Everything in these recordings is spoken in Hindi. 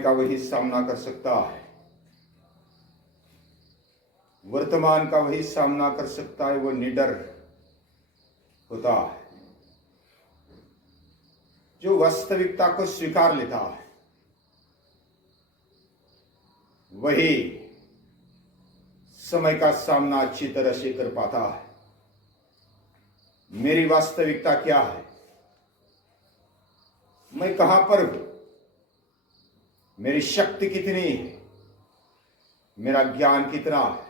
का वही सामना कर सकता है, वर्तमान का वही सामना कर सकता है। वो निडर होता है जो वास्तविकता को स्वीकार लेता है, वही समय का सामना अच्छी तरह से कर पाता है। मेरी वास्तविकता क्या है, मैं कहां पर हूं, मेरी शक्ति कितनी है, मेरा ज्ञान कितना है,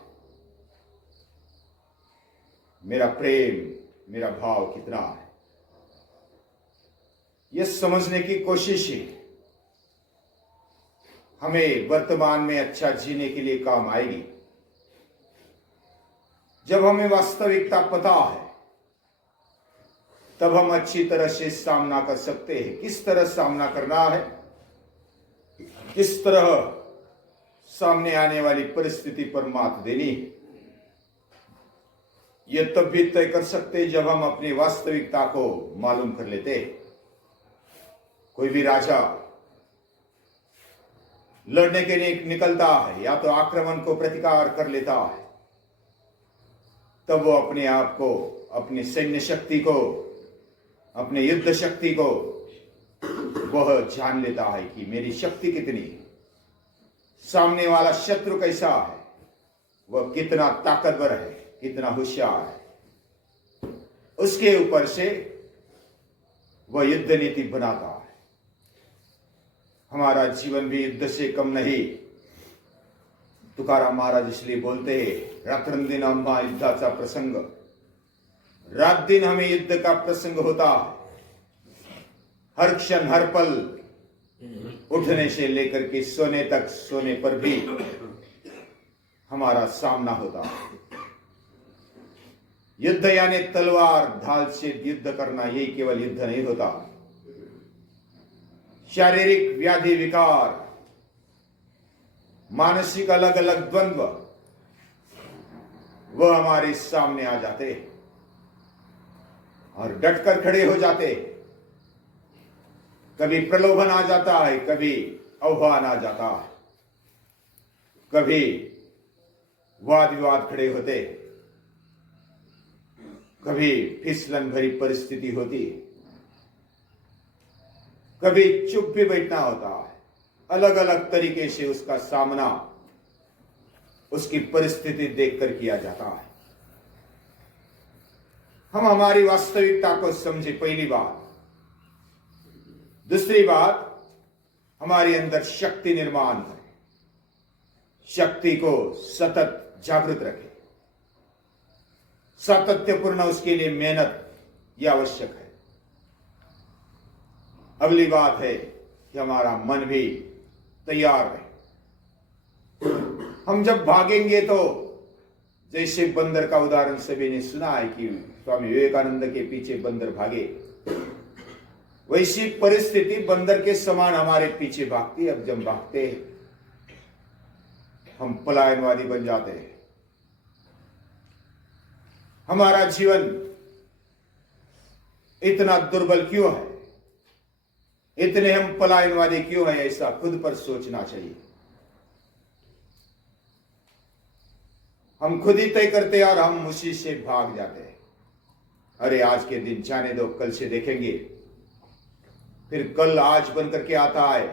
मेरा प्रेम, मेरा भाव कितना है, यह समझने की कोशिश है हमें वर्तमान में अच्छा जीने के लिए काम आएगी। जब हमें वास्तविकता पता है तब हम अच्छी तरह से सामना कर सकते हैं। किस तरह सामना करना है, किस तरह सामने आने वाली परिस्थिति पर मात देनी है, यह तब भी तय कर सकते जब हम अपनी वास्तविकता को मालूम कर लेते हैं। कोई भी राजा लड़ने के लिए निकलता है या तो आक्रमण को प्रतिकार कर लेता है, तब वो अपने आप को, अपनी सैन्य शक्ति को, अपने युद्ध शक्ति को वह जान लेता है कि मेरी शक्ति कितनी है, सामने वाला शत्रु कैसा है, वह कितना ताकतवर है, कितना होशियार है। उसके ऊपर से वह युद्ध नीति बनाता है। हमारा जीवन भी युद्ध से कम नहीं। तुकाराम महाराज इसलिए बोलते हैं, रात्रंदिन आम्हा युद्धाचा प्रसंग। रात दिन हमें युद्ध का प्रसंग होता है। हर क्षण, हर पल, उठने से लेकर के सोने तक, सोने पर भी हमारा सामना होता है। युद्ध यानी तलवार ढाल से युद्ध करना, यही केवल युद्ध नहीं होता। शारीरिक व्याधि, विकार, मानसिक अलग अलग द्वंद्व, वह हमारे सामने आ जाते और डटकर खड़े हो जाते। कभी प्रलोभन आ जाता है, कभी आह्वान आ जाता है, कभी वाद विवाद खड़े होते, कभी फिसलन भरी परिस्थिति होती, कभी चुप भी बैठना होता है। अलग अलग तरीके से उसका सामना, उसकी परिस्थिति देखकर किया जाता है। हम हमारी वास्तविकता को समझे, पहली बात। दूसरी बात, हमारे अंदर शक्ति निर्माण करें, शक्ति को सतत जागृत रखें। सातत्यपूर्ण उसके लिए मेहनत यह आवश्यक है। अगली बात है कि हमारा मन भी तैयार रहे। हम जब भागेंगे तो, जैसे बंदर का उदाहरण सभी ने सुना है कि स्वामी विवेकानंद के पीछे बंदर भागे, वैसी परिस्थिति बंदर के समान हमारे पीछे भागती है। अब जब भागते हैं हम पलायनवादी बन जाते हैं। हमारा जीवन इतना दुर्बल क्यों है, इतने हम पलायनवादी क्यों है, ऐसा खुद पर सोचना चाहिए। हम खुद ही तय करते हैं और हम उसी से भाग जाते हैं। अरे आज के दिन जाने दो, कल से देखेंगे। फिर कल आज बन करके आता है,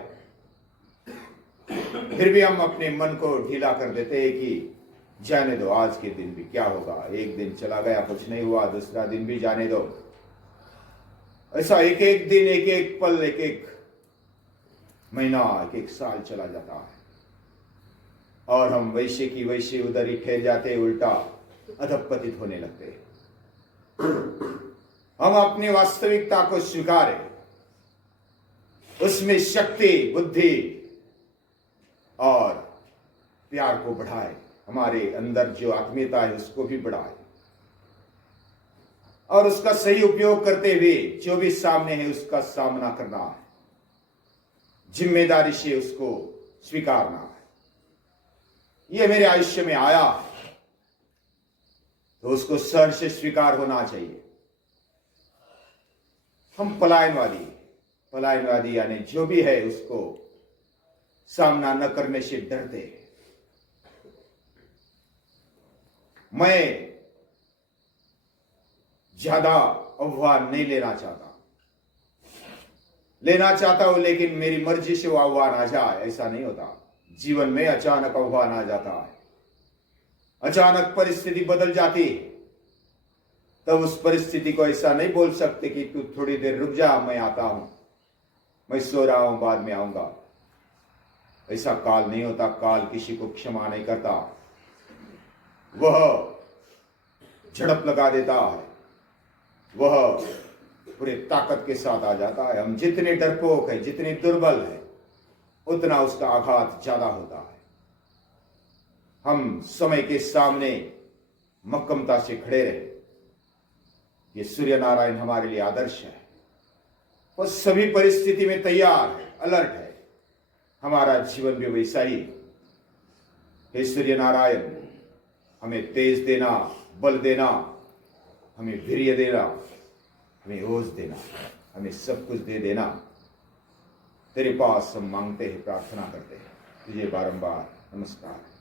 फिर भी हम अपने मन को ढीला कर देते हैं कि जाने दो, आज के दिन भी क्या होगा, एक दिन चला गया, कुछ नहीं हुआ, दूसरा दिन भी जाने दो। ऐसा एक एक दिन, एक एक पल, एक एक महीना, एक एक साल चला जाता है और हम वैसे की वैसे उधर ही ठहर जाते, उल्टा अधपतित होने लगते। हम अपनी वास्तविकता को स्वीकारें, उसमें शक्ति, बुद्धि और प्यार को बढ़ाए, हमारे अंदर जो आत्मीयता है उसको भी बढ़ाए और उसका सही उपयोग करते हुए जो भी सामने है उसका सामना करना है, जिम्मेदारी से उसको स्वीकारना है। यह मेरे आयुष्य में आया है तो उसको सर से स्वीकार होना चाहिए। हम पलायनवादी यानी जो भी है उसको सामना न करने से डरते हैं। मैं ज्यादा आह्वान नहीं लेना चाहता हूं, लेकिन मेरी मर्जी से वो आह्वान आ जाए, ऐसा नहीं होता। जीवन में अचानक आह्वान आ जाता है, अचानक परिस्थिति बदल जाती है। तब उस परिस्थिति को ऐसा नहीं बोल सकते कि तू थोड़ी देर रुक जा, मैं आता हूं, मैं सो रहा हूं, बाद में आऊंगा। ऐसा काल नहीं होता। काल किसी को क्षमा नहीं करता, वह झड़प लगा देता है, वह पूरे ताकत के साथ आ जाता है। हम जितने डरपोक है, जितने दुर्बल है, उतना उसका आघात ज्यादा होता है। हम समय के सामने मक्कमता से खड़े रहे। ये सूर्य नारायण हमारे लिए आदर्श है। वो सभी परिस्थिति में तैयार है, अलर्ट है। हमारा जीवन भी वैसा ही। हे सूर्य नारायण, हमें तेज देना, बल देना, हमें वीर्य देना, हमें ओज देना, हमें सब कुछ दे देना। तेरे पास हम मांगते हैं, प्रार्थना करते हैं तुझे बारंबार। नमस्कार।